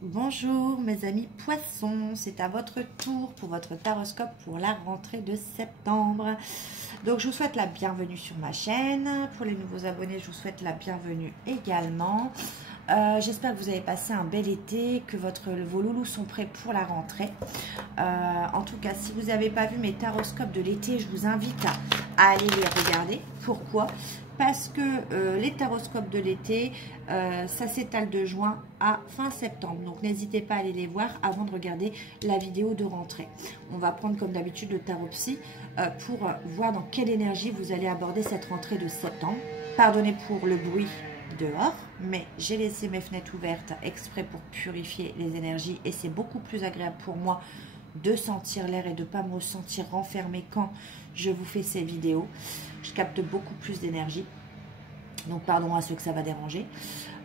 Bonjour mes amis poissons, c'est à votre tour pour votre taroscope pour la rentrée de septembre. Donc je vous souhaite la bienvenue sur ma chaîne. Pour les nouveaux abonnés, je vous souhaite la bienvenue également. J'espère que vous avez passé un bel été, que vos loulous sont prêts pour la rentrée. En tout cas, si vous n'avez pas vu mes taroscopes de l'été, je vous invite à aller les regarder. Pourquoi ? Parce que les taroscopes de l'été, ça s'étale de juin à fin septembre. Donc n'hésitez pas à aller les voir avant de regarder la vidéo de rentrée. On va prendre comme d'habitude le tarot psy pour voir dans quelle énergie vous allez aborder cette rentrée de septembre. Pardonnez pour le bruit dehors, mais j'ai laissé mes fenêtres ouvertes exprès pour purifier les énergies et c'est beaucoup plus agréable pour moi de sentir l'air et de ne pas me sentir renfermée quand je vous fais ces vidéos. Je capte beaucoup plus d'énergie. Donc pardon à ceux que ça va déranger.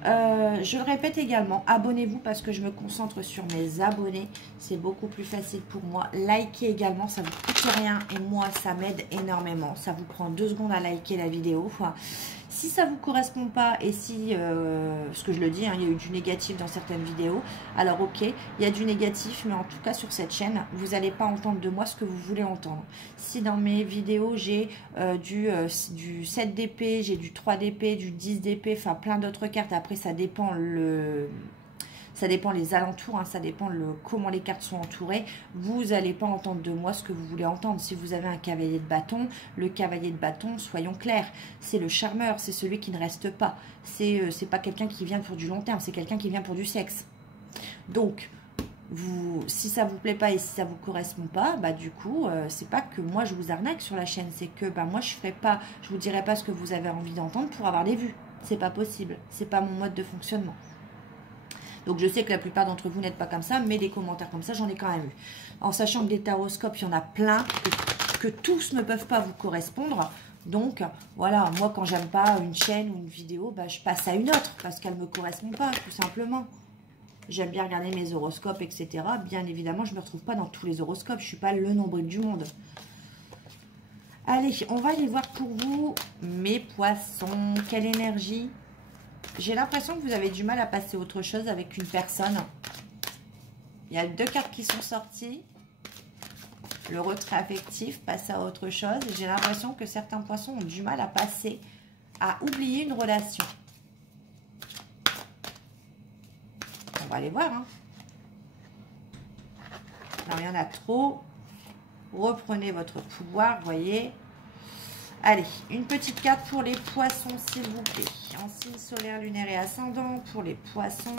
Je le répète également, abonnez-vous parce que je me concentre sur mes abonnés. C'est beaucoup plus facile pour moi. Likez également, ça ne vous coûte rien et moi ça m'aide énormément. Ça vous prend 2 secondes à liker la vidéo. Enfin, si ça ne vous correspond pas et si, parce que je le dis, hein, il y a eu du négatif dans certaines vidéos. Alors ok, il y a du négatif, mais en tout cas sur cette chaîne, vous n'allez pas entendre de moi ce que vous voulez entendre. Si dans mes vidéos, j'ai du 7 d'épée, j'ai du 3 d'épée, du 10 d'épée, enfin plein d'autres cartes. Après, ça dépend les alentours, hein, ça dépend comment les cartes sont entourées. Vous n'allez pas entendre de moi ce que vous voulez entendre. Si vous avez un cavalier de bâton, le cavalier de bâton, soyons clairs, c'est le charmeur, c'est celui qui ne reste pas. C'est pas quelqu'un qui vient pour du long terme, c'est quelqu'un qui vient pour du sexe. Donc, si ça vous plaît pas et si ça vous correspond pas, bah du coup, c'est pas que moi je vous arnaque sur la chaîne, c'est que bah moi je vous dirai pas ce que vous avez envie d'entendre pour avoir des vues. C'est pas possible, c'est pas mon mode de fonctionnement. Donc je sais que la plupart d'entre vous n'êtes pas comme ça, mais des commentaires comme ça, j'en ai quand même eu. En sachant que des taroscopes, il y en a plein, que tous ne peuvent pas vous correspondre. Donc voilà, moi quand j'aime pas une chaîne ou une vidéo, bah, je passe à une autre parce qu'elle ne me correspond pas, tout simplement. J'aime bien regarder mes horoscopes, etc. Bien évidemment, je ne me retrouve pas dans tous les horoscopes, je ne suis pas le nombril du monde. Allez, on va aller voir pour vous, mes poissons, quelle énergie. J'ai l'impression que vous avez du mal à passer à autre chose avec une personne. Il y a 2 cartes qui sont sorties. Le retrait affectif, passer à autre chose. J'ai l'impression que certains poissons ont du mal à passer, à oublier une relation. On va aller voir. Hein. Alors, il y en a trop. Reprenez votre pouvoir, voyez. Allez, une petite carte pour les poissons, s'il vous plaît. En signe solaire, lunaire et ascendant, pour les poissons.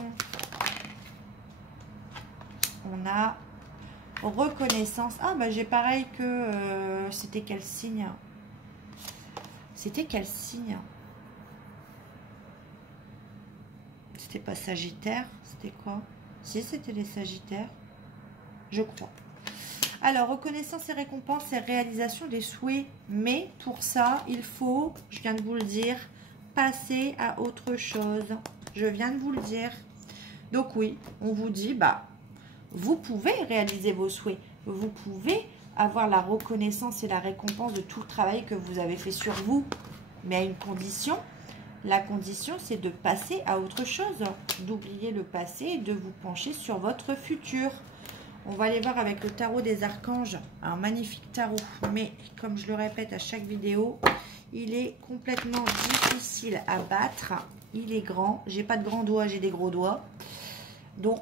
On a reconnaissance. Ah, bah j'ai pareil que... c'était quel signe? C'était quel signe? C'était pas Sagittaire? C'était quoi? Si, c'était les Sagittaires. Je crois. Alors, reconnaissance et récompense et réalisation des souhaits. Mais pour ça, il faut, je viens de vous le dire, passer à autre chose. Je viens de vous le dire. Donc oui, on vous dit, bah, vous pouvez réaliser vos souhaits. Vous pouvez avoir la reconnaissance et la récompense de tout le travail que vous avez fait sur vous. Mais à une condition. La condition, c'est de passer à autre chose. D'oublier le passé et de vous pencher sur votre futur. On va aller voir avec le tarot des archanges, un magnifique tarot, mais comme je le répète à chaque vidéo, il est complètement difficile à battre. Il est grand, j'ai pas de grands doigts, j'ai des gros doigts, donc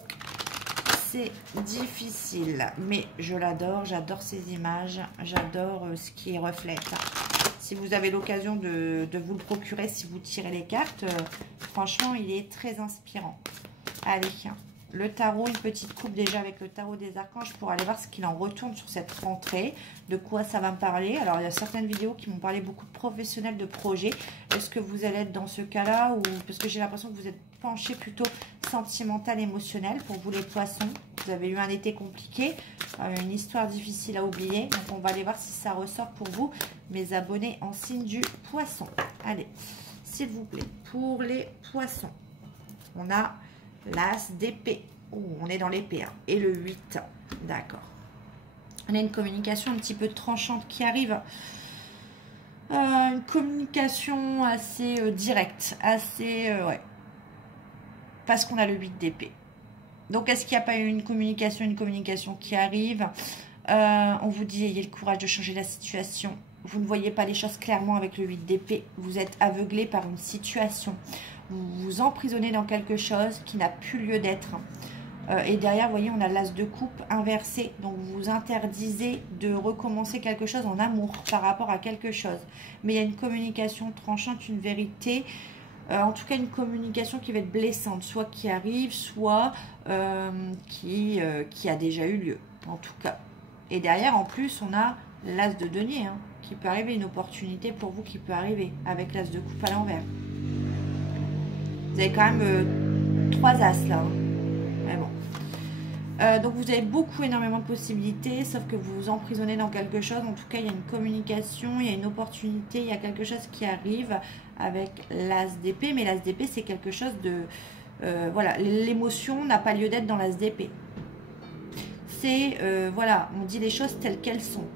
c'est difficile, mais je l'adore, j'adore ces images, j'adore ce qui reflète. Si vous avez l'occasion de vous le procurer, si vous tirez les cartes, franchement, il est très inspirant. Allez, le tarot, une petite coupe déjà avec le tarot des archanges pour aller voir ce qu'il en retourne sur cette rentrée, de quoi ça va me parler. Alors, il y a certaines vidéos qui m'ont parlé beaucoup de professionnels, de projets. Est-ce que vous allez être dans ce cas-là ou parce que j'ai l'impression que vous êtes penché plutôt sentimental, émotionnel pour vous les poissons. Vous avez eu un été compliqué, une histoire difficile à oublier. Donc, on va aller voir si ça ressort pour vous, mes abonnés en signe du poisson. Allez, s'il vous plaît, pour les poissons, on a... l'as d'épée. On est dans l'épée. Hein. Et le 8. D'accord. On a une communication un petit peu tranchante qui arrive. Une communication assez directe. Assez... ouais. Parce qu'on a le 8 d'épée. Donc, est-ce qu'il n'y a pas eu une communication qui arrive? On vous dit, ayez le courage de changer la situation. Vous ne voyez pas les choses clairement avec le 8 d'épée. Vous êtes aveuglé par une situation. Vous vous emprisonnez dans quelque chose qui n'a plus lieu d'être. Et derrière, vous voyez, on a l'as de coupe inversé. Donc, vous vous interdisez de recommencer quelque chose en amour par rapport à quelque chose. Mais il y a une communication tranchante, une vérité. En tout cas, une communication qui va être blessante. Soit qui arrive, soit qui a déjà eu lieu. En tout cas. Et derrière, en plus, on a l'as de denier. Hein, qui peut arriver, une opportunité pour vous qui peut arriver. Avec l'as de coupe à l'envers. Vous avez quand même 3 as là. Hein. Mais bon. Donc vous avez énormément de possibilités, sauf que vous vous emprisonnez dans quelque chose. En tout cas, il y a une communication, il y a une opportunité, il y a quelque chose qui arrive avec l'as d'épée. Mais l'as d'épée, c'est quelque chose de... voilà, l'émotion n'a pas lieu d'être dans l'as d'épée. C'est, voilà, on dit les choses telles qu'elles sont.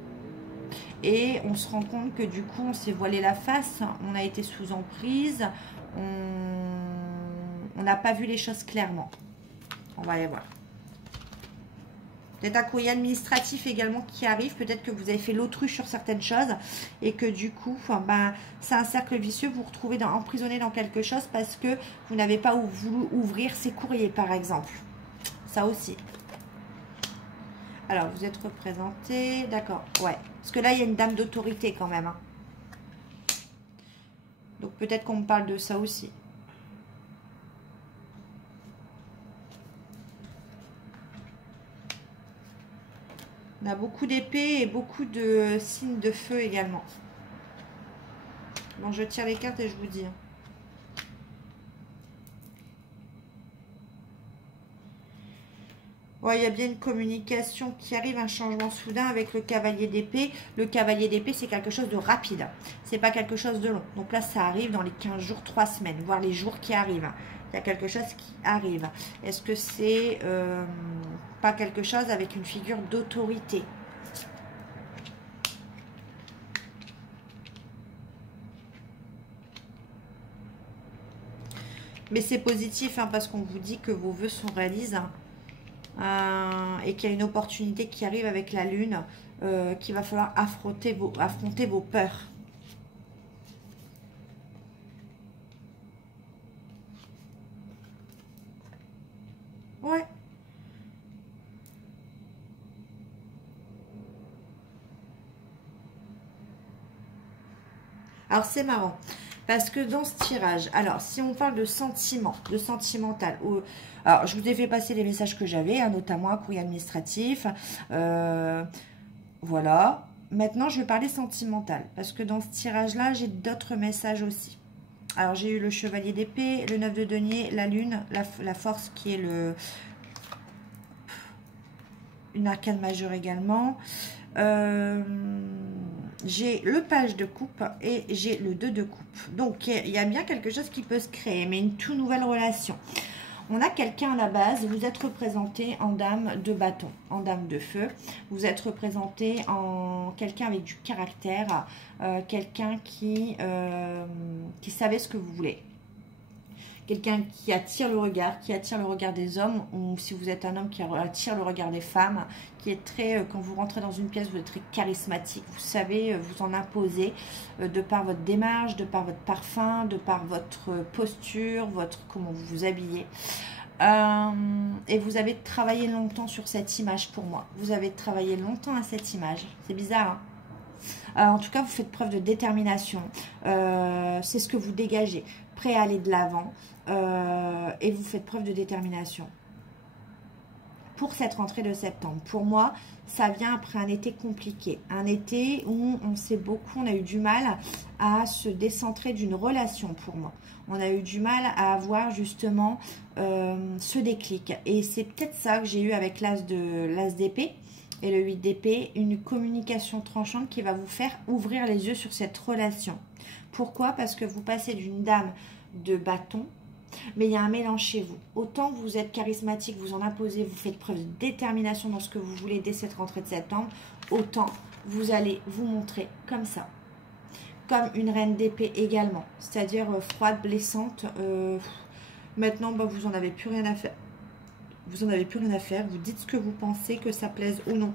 Et on se rend compte que du coup, on s'est voilé la face, on a été sous emprise, on n'a pas vu les choses clairement. On va aller voir. Peut-être un courrier administratif également qui arrive. Peut-être que vous avez fait l'autruche sur certaines choses et que du coup, ben, c'est un cercle vicieux. Vous vous retrouvez emprisonné dans quelque chose parce que vous n'avez pas voulu ouvrir ces courriers, par exemple. Ça aussi. Alors, vous êtes représenté. D'accord, ouais. Parce que là, il y a une dame d'autorité quand même. Hein. Donc, peut-être qu'on me parle de ça aussi. On a beaucoup d'épées et beaucoup de signes de feu également. Bon, je tire les cartes et je vous dis. Ouais, il y a bien une communication qui arrive, un changement soudain avec le cavalier d'épée. Le cavalier d'épée, c'est quelque chose de rapide. C'est pas quelque chose de long. Donc là, ça arrive dans les 15 jours, 3 semaines, voire les jours qui arrivent. Il y a quelque chose qui arrive. Est-ce que c'est pas quelque chose avec une figure d'autorité? Mais c'est positif hein, parce qu'on vous dit que vos vœux sont réalisés. Et qu'il y a une opportunité qui arrive avec la lune, qu'il va falloir affronter vos peurs. Ouais. Alors c'est marrant. Parce que dans ce tirage, alors si on parle de sentiment, de sentimental, alors je vous ai fait passer les messages que j'avais, hein, notamment un courrier administratif, voilà. Maintenant je vais parler sentimental, parce que dans ce tirage-là, j'ai d'autres messages aussi. Alors j'ai eu le chevalier d'épée, le 9 de denier, la lune, la force qui est une arcane majeure également. J'ai le page de coupe et j'ai le 2 de coupe. Donc, il y a bien quelque chose qui peut se créer, mais une toute nouvelle relation. On a quelqu'un à la base, vous êtes représenté en dame de bâton, en dame de feu. Vous êtes représenté en quelqu'un avec du caractère, quelqu'un qui savait ce que vous voulez. Quelqu'un qui attire le regard des hommes, ou si vous êtes un homme qui attire le regard des femmes, qui est très, quand vous rentrez dans une pièce, vous êtes très charismatique, vous savez vous en imposer, de par votre démarche, de par votre parfum, de par votre posture, comment vous vous habillez. Et vous avez travaillé longtemps sur cette image pour moi. Vous avez travaillé longtemps à cette image. C'est bizarre, hein. En tout cas, vous faites preuve de détermination. C'est ce que vous dégagez. Prêt à aller de l'avant. Et vous faites preuve de détermination. Pour cette rentrée de septembre. Pour moi, ça vient après un été compliqué. Un été où on a eu du mal à se décentrer d'une relation pour moi. On a eu du mal à avoir justement ce déclic. Et c'est peut-être ça que j'ai eu avec l'as d'épée. Et le 8 d'épée, une communication tranchante qui va vous faire ouvrir les yeux sur cette relation. Pourquoi? Parce que vous passez d'une dame de bâton, mais il y a un mélange chez vous. Autant vous êtes charismatique, vous en imposez, vous faites preuve de détermination dans ce que vous voulez dès cette rentrée de septembre, autant vous allez vous montrer comme ça. Comme une reine d'épée également, c'est-à-dire froide, blessante. Maintenant, bah, vous n'en avez plus rien à faire. vous n'en avez plus rien à faire. Vous dites ce que vous pensez, que ça plaise ou non.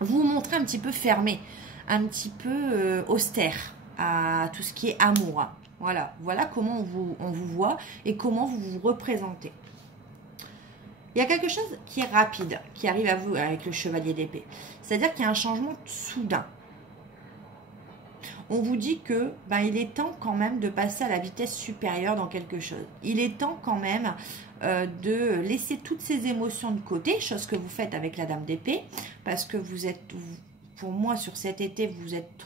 Vous vous montrez un petit peu fermé, un petit peu austère à tout ce qui est amour. Voilà, voilà comment on vous voit et comment vous vous représentez. Il y a quelque chose qui est rapide, qui arrive à vous avec le chevalier d'épée. C'est-à-dire qu'il y a un changement soudain. On vous dit que il est temps quand même de passer à la vitesse supérieure dans quelque chose. Il est temps quand même de laisser toutes ces émotions de côté, chose que vous faites avec la dame d'épée, parce que vous êtes, pour moi, sur cet été,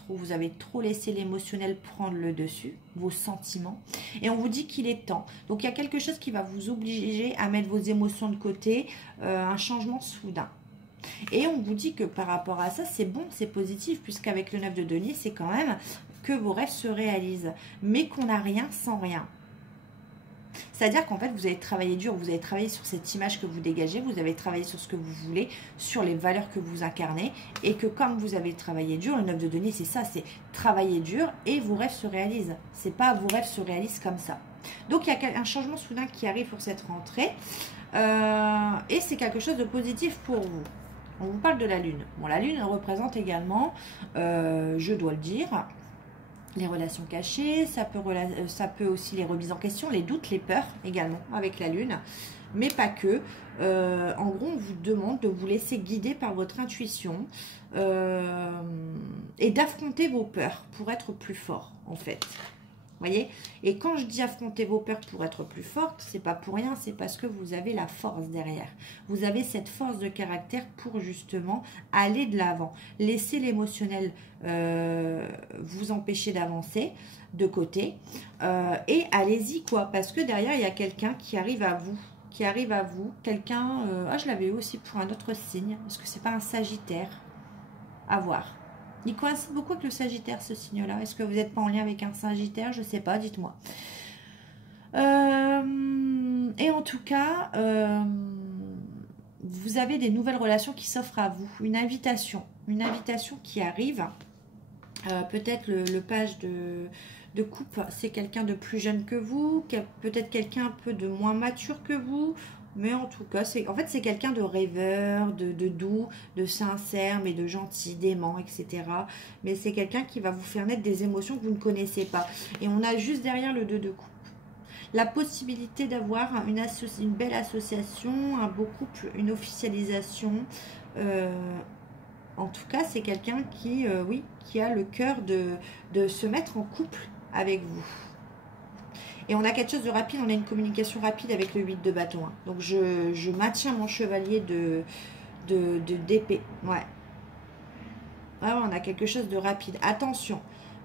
vous avez trop laissé l'émotionnel prendre le dessus, vos sentiments, et on vous dit qu'il est temps. Donc il y a quelque chose qui va vous obliger à mettre vos émotions de côté, un changement soudain. Et on vous dit que par rapport à ça, c'est bon, c'est positif, puisqu'avec le 9 de denier, c'est quand même que vos rêves se réalisent, mais qu'on n'a rien sans rien. C'est-à-dire qu'en fait, vous avez travaillé dur, vous avez travaillé sur cette image que vous dégagez, vous avez travaillé sur ce que vous voulez, sur les valeurs que vous incarnez, et que comme vous avez travaillé dur, le 9 de denier, c'est ça, c'est travailler dur et vos rêves se réalisent. C'est pas vos rêves se réalisent comme ça. Donc, il y a un changement soudain qui arrive pour cette rentrée, et c'est quelque chose de positif pour vous. On vous parle de la Lune. Bon, la Lune, elle représente également, je dois le dire, les relations cachées, ça peut aussi les remises en question, les doutes, les peurs également avec la Lune, mais pas que. En gros, on vous demande de vous laisser guider par votre intuition et d'affronter vos peurs pour être plus fort, en fait. Voyez? Et quand je dis affronter vos peurs pour être plus forte, c'est pas pour rien, c'est parce que vous avez la force derrière. Vous avez cette force de caractère pour justement aller de l'avant. Laisser l'émotionnel vous empêcher d'avancer de côté et allez-y quoi, parce que derrière il y a quelqu'un qui arrive à vous. Quelqu'un, je l'avais eu aussi pour un autre signe, parce que c'est pas un Sagittaire, à voir. Il coïncide beaucoup avec le Sagittaire, ce signe-là. Est-ce que vous n'êtes pas en lien avec un Sagittaire? Je ne sais pas, dites-moi. Et en tout cas, vous avez des nouvelles relations qui s'offrent à vous. Une invitation qui arrive. Peut-être le page de coupe, c'est quelqu'un de plus jeune que vous. Peut-être quelqu'un un peu de moins mature que vous. Mais en tout cas, c'est quelqu'un de rêveur, de doux, de sincère, mais de gentil, d'aimant, etc. Mais c'est quelqu'un qui va vous faire naître des émotions que vous ne connaissez pas. Et on a juste derrière le 2 de coupe la possibilité d'avoir une belle association, un beau couple, une officialisation. En tout cas, c'est quelqu'un qui a le cœur de se mettre en couple avec vous. Et on a quelque chose de rapide, on a une communication rapide avec le 8 de bâton. Hein. Donc, je maintiens mon chevalier d'épée. Ouais. Ah, on a quelque chose de rapide. Attention,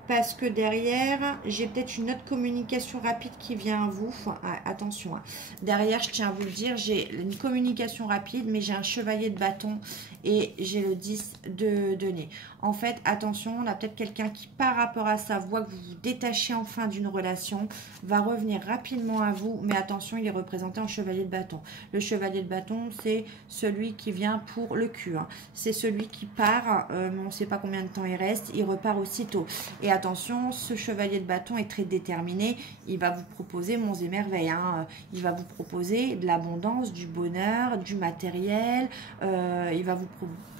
parce que derrière, j'ai peut-être une autre communication rapide qui vient à vous. Enfin, attention, hein. Derrière, je tiens à vous le dire, j'ai une communication rapide, mais j'ai un chevalier de bâton et j'ai le 10 de denier. En fait, attention, on a peut-être quelqu'un qui, par rapport à ça, voit que vous vous détachez enfin d'une relation, va revenir rapidement à vous, mais attention, il est représenté en chevalier de bâton. Le chevalier de bâton, c'est celui qui vient pour le cul. Hein. C'est celui qui part, mais on ne sait pas combien de temps il reste, il repart aussitôt. Et attention, ce chevalier de bâton est très déterminé, il va vous proposer monts et merveilles. Hein. Il va vous proposer de l'abondance, du bonheur, du matériel, il va vous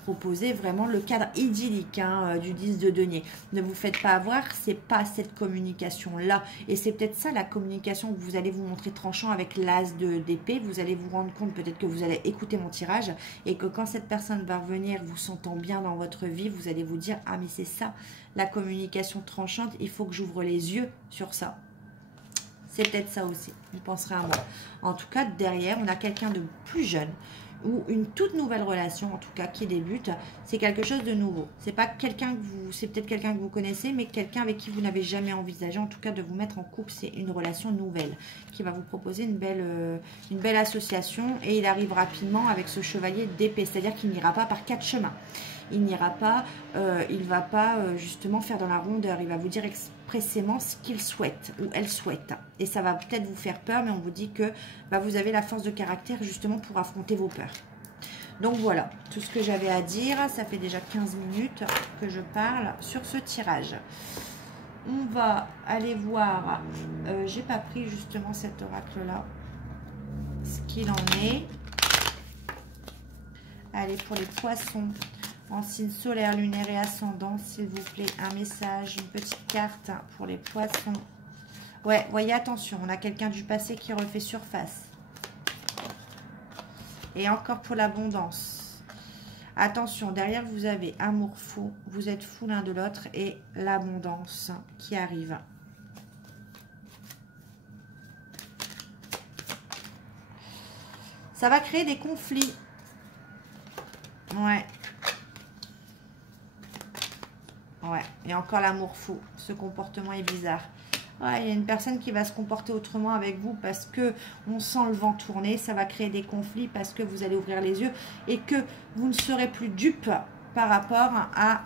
proposer vraiment le cadre idyllique du 10 de denier. Ne vous faites pas avoir, c'est pas cette communication-là. Et c'est peut-être ça la communication que vous allez vous montrer tranchant avec l'as d'épée. Vous allez vous rendre compte peut-être que vous allez écouter mon tirage et que quand cette personne va revenir, vous sentant bien dans votre vie, vous allez vous dire « Ah mais c'est ça, la communication tranchante, il faut que j'ouvre les yeux sur ça. » C'est peut-être ça aussi, vous penserez à moi. En tout cas, derrière, on a quelqu'un de plus jeune, ou une toute nouvelle relation, en tout cas, qui débute. C'est quelque chose de nouveau. C'est pas quelqu'un que c'est peut-être quelqu'un que vous connaissez, mais quelqu'un avec qui vous n'avez jamais envisagé, en tout cas, de vous mettre en couple. C'est une relation nouvelle qui va vous proposer une belle association. Et il arrive rapidement avec ce chevalier d'épée. C'est-à-dire qu'il n'ira pas par 4 chemins. Il n'ira pas, il va pas justement faire dans la rondeur. Il va vous dire expressément ce qu'il souhaite ou elle souhaite. Et ça va peut-être vous faire peur, mais on vous dit que vous avez la force de caractère justement pour affronter vos peurs. Donc voilà, tout ce que j'avais à dire. Ça fait déjà 15 minutes que je parle sur ce tirage. On va aller voir, j'ai pas pris justement cet oracle-là, ce qu'il en est. Allez, pour les poissons, en signe solaire, lunaire et ascendant, s'il vous plaît, un message, une petite carte pour les poissons. Ouais, voyez, attention, on a quelqu'un du passé qui refait surface. Et encore pour l'abondance. Attention, derrière, vous avez amour fou, vous êtes fou l'un de l'autre et l'abondance qui arrive. Ça va créer des conflits. Ouais. Ouais, et encore l'amour fou. Ce comportement est bizarre. Ouais, il y a une personne qui va se comporter autrement avec vous parce que on sent le vent tourner. Ça va créer des conflits parce que vous allez ouvrir les yeux et que vous ne serez plus dupe par rapport à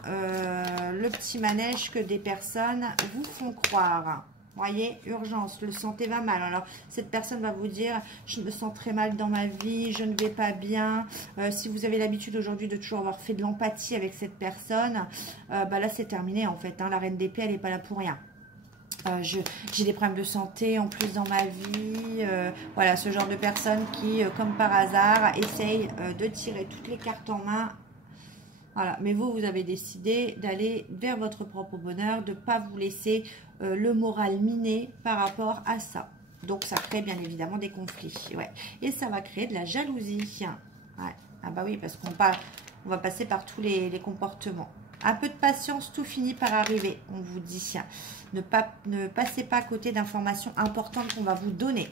le petit manège que des personnes vous font croire. Voyez, urgence, le santé va mal. Alors, cette personne va vous dire, je me sens très mal dans ma vie, je ne vais pas bien. Si vous avez l'habitude aujourd'hui de toujours avoir fait de l'empathie avec cette personne, bah là, c'est terminé en fait. Hein. La reine d'épée, elle n'est pas là pour rien. J'ai des problèmes de santé en plus dans ma vie. Voilà, ce genre de personne qui, comme par hasard, essaye de tirer toutes les cartes en main. Voilà, mais vous, vous avez décidé d'aller vers votre propre bonheur, de ne pas vous laisser le moral miné par rapport à ça. Donc, ça crée bien évidemment des conflits. Ouais. Et ça va créer de la jalousie. Ouais. Ah bah oui, parce qu'on va passer par tous les comportements. Un peu de patience, tout finit par arriver, on vous dit. Ne passez pas à côté d'informations importantes qu'on va vous donner.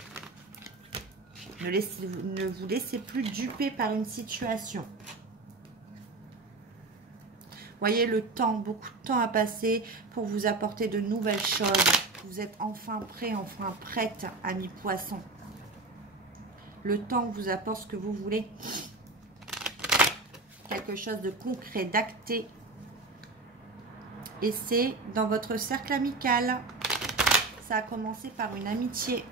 Ne vous laissez plus duper par une situation. Voyez le temps, beaucoup de temps à passer pour vous apporter de nouvelles choses. Vous êtes enfin prêt, enfin prête, amis poissons. Le temps vous apporte ce que vous voulez. Quelque chose de concret, d'acté. Et c'est dans votre cercle amical. Ça a commencé par une amitié.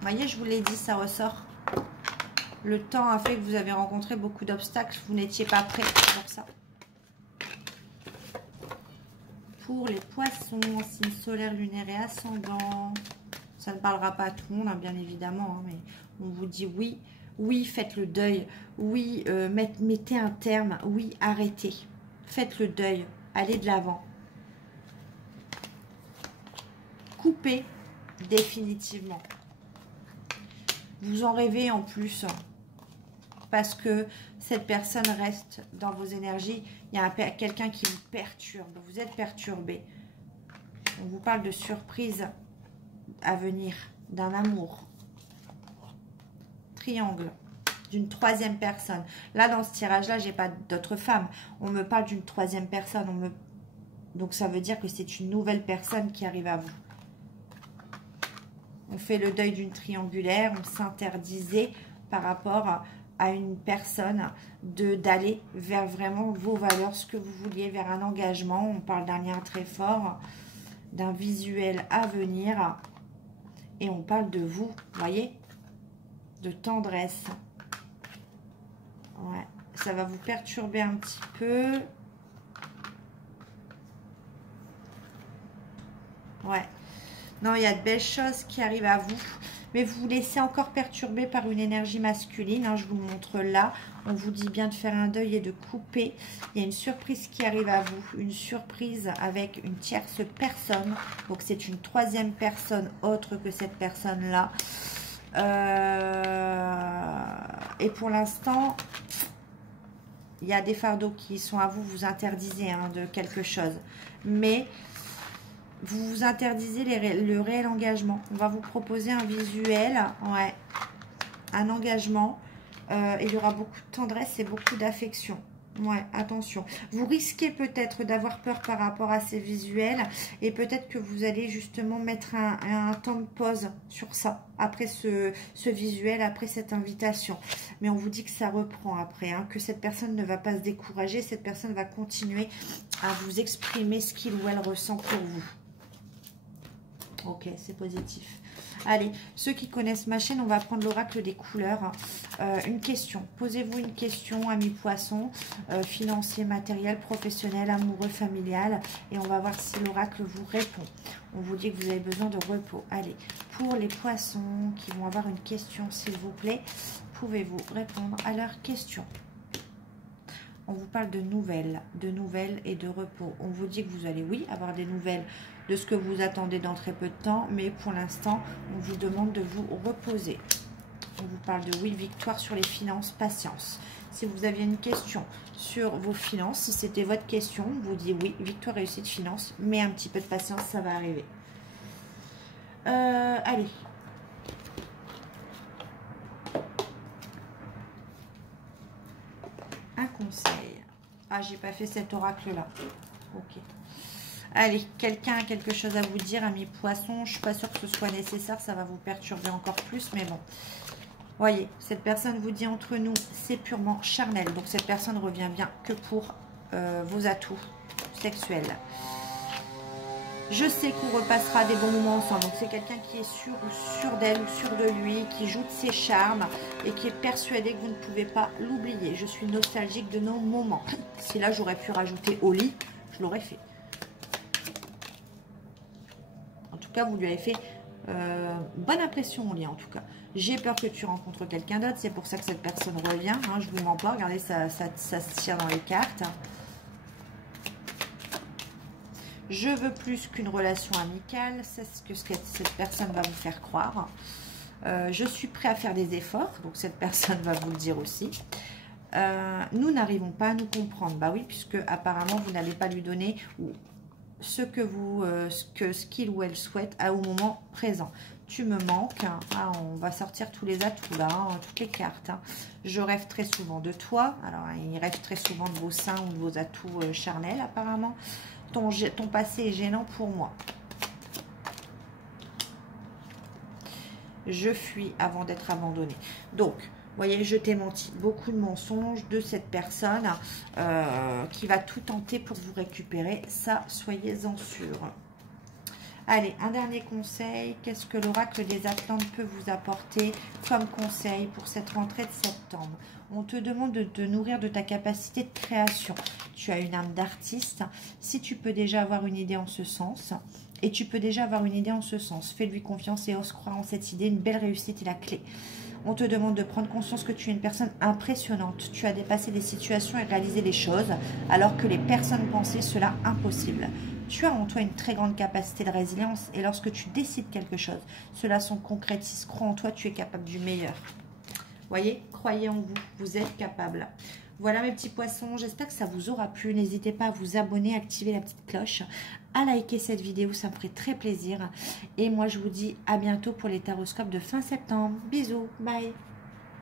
Voyez, je vous l'ai dit, ça ressort. Le temps a fait que vous avez rencontré beaucoup d'obstacles. Vous n'étiez pas prêt pour ça. Pour les poissons, signe solaire, lunaire et ascendant. Ça ne parlera pas à tout le monde, hein, bien évidemment. Hein, mais on vous dit oui. Oui, faites le deuil. Oui, mettez un terme. Oui, arrêtez. Faites le deuil. Allez de l'avant. Coupez définitivement. Vous en rêvez en plus. Parce que cette personne reste dans vos énergies. Il y a quelqu'un qui vous perturbe. Vous êtes perturbé. On vous parle de surprise à venir, d'un amour. Triangle, d'une troisième personne. Là, dans ce tirage-là, j'ai pas d'autres femmes. On me parle d'une troisième personne. Donc, ça veut dire que c'est une nouvelle personne qui arrive à vous. On fait le deuil d'une triangulaire. On s'interdisait par rapport à une personne d'aller vers vraiment vos valeurs, ce que vous vouliez, vers un engagement. On parle d'un lien très fort, d'un visuel à venir. Et on parle de vous, voyez, de tendresse. Ouais, ça va vous perturber un petit peu. Ouais. Non, il y a de belles choses qui arrivent à vous. Mais vous vous laissez encore perturber par une énergie masculine. Hein, je vous le montre là. On vous dit bien de faire un deuil et de couper. Il y a une surprise qui arrive à vous. Une surprise avec une tierce personne. Donc, c'est une troisième personne autre que cette personne-là. Et pour l'instant, il y a des fardeaux qui sont à vous. Vous interdisez hein, de quelque chose. Mais vous vous interdisez le réel engagement. On va vous proposer un visuel, ouais, un engagement. Il y aura beaucoup de tendresse et beaucoup d'affection. Ouais, attention. Vous risquez peut-être d'avoir peur par rapport à ces visuels et peut-être que vous allez justement mettre un temps de pause sur ça, après ce visuel, après cette invitation. Mais on vous dit que ça reprend après, hein, que cette personne ne va pas se décourager, cette personne va continuer à vous exprimer ce qu'il ou elle ressent pour vous. Ok, c'est positif. Allez, ceux qui connaissent ma chaîne, on va prendre l'oracle des couleurs. Une question. Posez-vous une question, amis poissons, financier, matériel, professionnel, amoureux, familial. Et on va voir si l'oracle vous répond. On vous dit que vous avez besoin de repos. Allez, pour les poissons qui vont avoir une question, s'il vous plaît, pouvez-vous répondre à leurs questions? On vous parle de nouvelles et de repos. On vous dit que vous allez, oui, avoir des nouvelles de ce que vous attendez dans très peu de temps, mais pour l'instant, on vous demande de vous reposer. On vous parle de, oui, victoire sur les finances, patience. Si vous aviez une question sur vos finances, si c'était votre question, on vous dit, oui, victoire, réussite, finances, mais un petit peu de patience, ça va arriver. Allez. Un conseil. Ah, j'ai pas fait cet oracle-là. Ok. Allez, quelqu'un a quelque chose à vous dire, amis poissons. Je suis pas sûre que ce soit nécessaire, ça va vous perturber encore plus, mais bon. Voyez, cette personne vous dit entre nous, c'est purement charnel. Donc cette personne revient bien que pour vos atouts sexuels. Je sais qu'on repassera des bons moments ensemble. Donc c'est quelqu'un qui est sûr d'elle ou sûr de lui, qui joue de ses charmes et qui est persuadé que vous ne pouvez pas l'oublier. Je suis nostalgique de nos moments. Si là j'aurais pu rajouter au lit, je l'aurais fait. En tout cas, vous lui avez fait bonne impression au lit en tout cas. J'ai peur que tu rencontres quelqu'un d'autre. C'est pour ça que cette personne revient. Hein, je vous mens pas. Regardez, ça se tire dans les cartes. Je veux plus qu'une relation amicale, c'est ce que cette personne va vous faire croire. Je suis prêt à faire des efforts, donc cette personne va vous le dire aussi. Nous n'arrivons pas à nous comprendre, bah oui, puisque apparemment vous n'allez pas lui donner ce qu'il ou elle souhaite au moment présent. Tu me manques, hein. Ah, on va sortir tous les atouts là, hein, toutes les cartes. Hein. Je rêve très souvent de toi, alors il rêve très souvent de vos seins ou de vos atouts charnels apparemment. Ton passé est gênant pour moi. Je fuis avant d'être abandonnée. Donc, vous voyez, je t'ai menti. Beaucoup de mensonges de cette personne qui va tout tenter pour vous récupérer. Ça, soyez-en sûrs. Allez, un dernier conseil. Qu'est-ce que l'oracle des Atlantes peut vous apporter comme conseil pour cette rentrée de septembre? On te demande de te nourrir de ta capacité de création. Tu as une âme d'artiste. Si tu peux déjà avoir une idée en ce sens, et tu peux déjà avoir une idée en ce sens, fais-lui confiance et ose croire en cette idée. Une belle réussite est la clé. On te demande de prendre conscience que tu es une personne impressionnante. Tu as dépassé des situations et réalisé des choses, alors que les personnes pensaient cela impossible. Tu as en toi une très grande capacité de résilience et lorsque tu décides quelque chose, cela se concrétise. Crois en toi, tu es capable du meilleur. Voyez, croyez en vous, vous êtes capable. Voilà mes petits poissons, j'espère que ça vous aura plu. N'hésitez pas à vous abonner, à activer la petite cloche, à liker cette vidéo, ça me ferait très plaisir. Et moi je vous dis à bientôt pour les taroscopes de fin septembre. Bisous, bye.